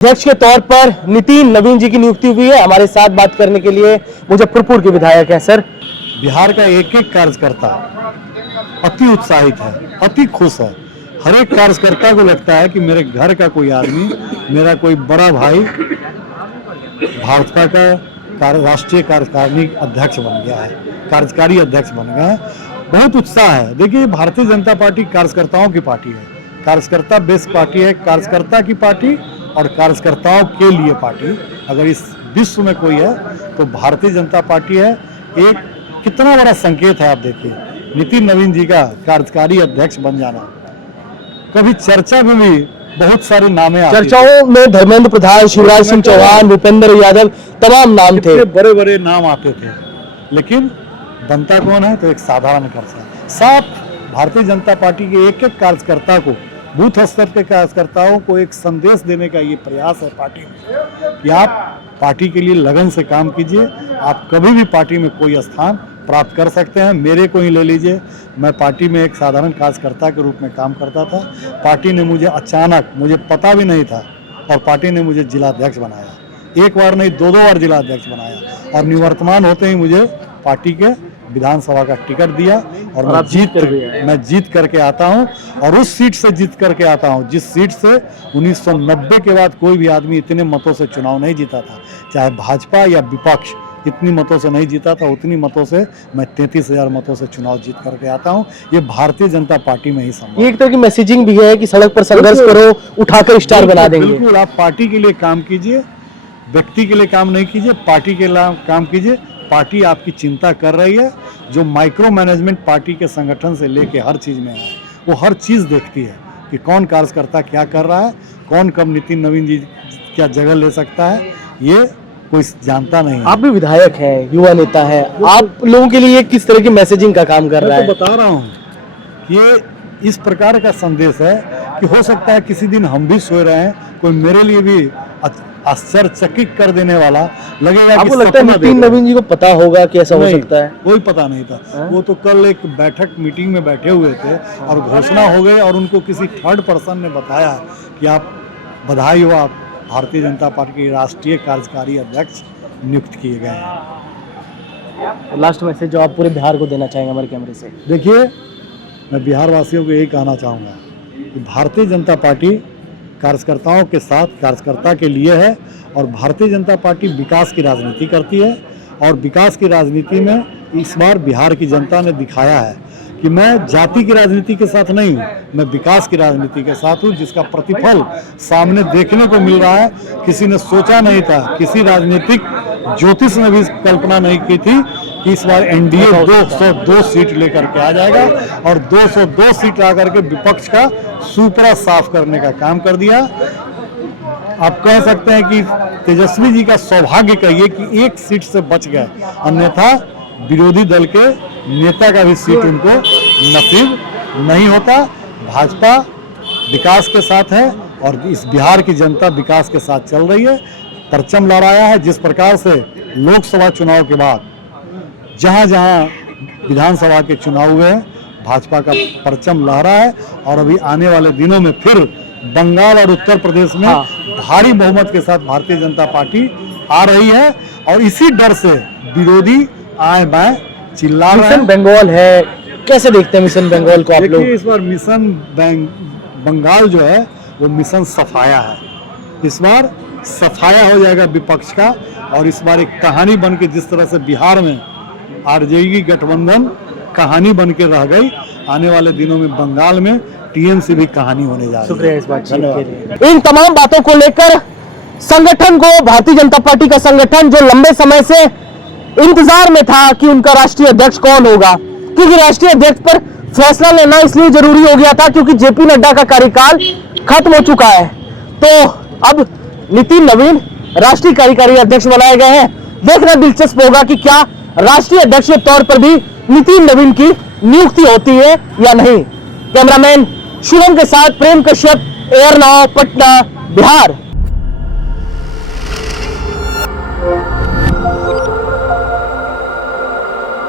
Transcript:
अध्यक्ष के तौर पर नितिन नवीन जी की नियुक्ति हुई है। हमारे साथ बात करने के लिए मुजफ्फरपुर के विधायक हैं। सर, बिहार का एक एक कार्यकर्ता अति उत्साहित है, अति खुश है। हर एक कार्यकर्ता को लगता है कि मेरे घर का कोई आदमी, मेरा कोई बड़ा भाई भाजपा का राष्ट्रीय कार्यकारिणी अध्यक्ष बन गया है, कार्यकारी अध्यक्ष बन गया है। बहुत उत्साह है। देखिए, भारतीय जनता पार्टी कार्यकर्ताओं की पार्टी है, कार्यकर्ता बेस्ड पार्टी है, कार्यकर्ता की पार्टी और कार्यकर्ताओं के लिए पार्टी। अगर इस विश्व में कोई है तो भारतीय जनता पार्टी है। एक कितना बड़ा संकेत है, आप देखिए नितिन नवीन जी का कार्यकारी अध्यक्ष बन जाना। कभी चर्चा में भी बहुत सारे नामे आते थे। चर्चाओं में धर्मेंद्र प्रधान, शिवराज सिंह चौहान, भूपेंद्र यादव, तमाम नाम थे, बड़े बड़े नाम आते थे, लेकिन बनता कौन है? तो एक साधारण कार्यकर्ता। साफ भारतीय जनता पार्टी के एक एक कार्यकर्ता को, बूथ स्तर के कार्यकर्ताओं को एक संदेश देने का ये प्रयास है पार्टी में कि आप पार्टी के लिए लगन से काम कीजिए। आप कभी भी पार्टी में कोई स्थान प्राप्त कर सकते हैं। मेरे को ही ले लीजिए, मैं पार्टी में एक साधारण कार्यकर्ता के रूप में काम करता था। पार्टी ने मुझे अचानक, मुझे पता भी नहीं था, और पार्टी ने मुझे जिलाध्यक्ष बनाया। एक बार नहीं, दो बार जिलाध्यक्ष बनाया, और निवर्तमान होते ही मुझे पार्टी के विधानसभा का टिकट दिया, और मैं जीत करके आता हूं। और उस सीट से जीत करके आता हूं जिस सीट से 1990 के बाद कोई भी आदमी इतने मतों से चुनाव नहीं जीता था, चाहे भाजपा या विपक्ष इतनी मतों से नहीं जीता था। उतनी मतों से मैं 33,000 मतों से चुनाव जीत करके आता हूं। ये भारतीय जनता पार्टी में ही संभव। एक तरह की मैसेजिंग भी है कि सड़क पर संघर्ष करो, उठाकर स्टार बना देंगे। बिल्कुल, आप पार्टी के लिए काम कीजिए, व्यक्ति के लिए काम नहीं कीजिए, पार्टी के लिए काम कीजिए। पार्टी आपकी चिंता कर रही है। जो माइक्रो मैनेजमेंट पार्टी के संगठन से लेके हर चीज में है, वो हर चीज देखती है कि कौन कार्यकर्ता क्या कर रहा है, कौन कब नितिन नवीन जी क्या जगह ले सकता है, ये कोई जानता नहीं है। आप भी विधायक हैं, युवा नेता है, आप लोगों के लिए किस तरह की मैसेजिंग का काम कर रहा है? मैं तो बता रहा हूँ कि ये इस प्रकार का संदेश है कि हो सकता है किसी दिन हम भी सो रहे हैं, कोई मेरे लिए भी आश्चर्यचकित कर देने वाला लगेगा। आपको लगता है नितिन नवीन जी को पता होगा कि ऐसा हो सकता है? कोई पता नहीं था। वो तो कल एक बैठक मीटिंग में बैठे हुए थे और घोषणा हो गई, और उनको किसी थर्ड पर्सन ने बताया कि आप बधाई हो, आप भारतीय जनता पार्टी के राष्ट्रीय कार्यकारी अध्यक्ष नियुक्त किए गए हैं। लास्ट मैसेज जो आप पूरे बिहार को देना चाहेंगे हमारे कैमरे से? देखिए, मैं बिहार वासियों को यही कहना चाहूँगा कि भारतीय जनता पार्टी कार्यकर्ताओं के साथ, कार्यकर्ता के लिए है, और भारतीय जनता पार्टी विकास की राजनीति करती है। और विकास की राजनीति में इस बार बिहार की जनता ने दिखाया है कि मैं जाति की राजनीति के साथ नहीं हूँ, मैं विकास की राजनीति के साथ हूँ, जिसका प्रतिफल सामने देखने को मिल रहा है। किसी ने सोचा नहीं था, किसी राजनीतिक ज्योतिष ने भी कल्पना नहीं की थी कि इस बार एनडीए 202 सीट लेकर के आ जाएगा, और 202 सीट आकर के विपक्ष का सुपड़ा साफ करने का काम कर दिया। आप कह सकते हैं कि तेजस्वी जी का सौभाग्य कहिए कि एक सीट से बच गए, अन्यथा विरोधी दल के नेता का भी सीट उनको नसीब नहीं होता। भाजपा विकास के साथ है, और इस बिहार की जनता विकास के साथ चल रही है, परचम लहराया है। जिस प्रकार से लोकसभा चुनाव के बाद जहां जहां विधानसभा के चुनाव हुए हैं, भाजपा का परचम लहरा है। और अभी आने वाले दिनों में फिर बंगाल और उत्तर प्रदेश में भारी बहुमत के साथ भारतीय जनता पार्टी आ रही है, और इसी डर से विरोधी आए बाएं चिल्ला रहे हैं। मिशन बंगाल है, कैसे देखते हैं मिशन बंगाल को आप लोग? इस बार मिशन बंगाल जो है वो मिशन सफाया है। इस बार सफाया हो जाएगा विपक्ष का, और इस बार एक कहानी बन के, जिस तरह से बिहार में आरजेडी गठबंधन कहानी बन के रह गई, आने वाले दिनों में बंगाल में टीएमसी भी कहानी होने जा रही है। शुक्रिया इस बात के लिए। इन तमाम बातों को लेकर संगठन को, भारतीय जनता पार्टी का संगठन जो लंबे समय से इंतजार में था कि उनका राष्ट्रीय अध्यक्ष कौन होगा, क्योंकि राष्ट्रीय अध्यक्ष पर फैसला लेना इसलिए जरूरी हो गया था क्योंकि जेपी नड्डा का कार्यकाल खत्म हो चुका है। तो अब नितिन नवीन राष्ट्रीय कार्यकारी अध्यक्ष बनाए गए हैं। देखना दिलचस्प होगा कि क्या राष्ट्रीय अध्यक्ष के तौर पर भी नितिन नवीन की नियुक्ति होती है या नहीं। कैमरामैन शिवम के साथ प्रेम कश्यप, एयर नाउ, पटना, बिहार।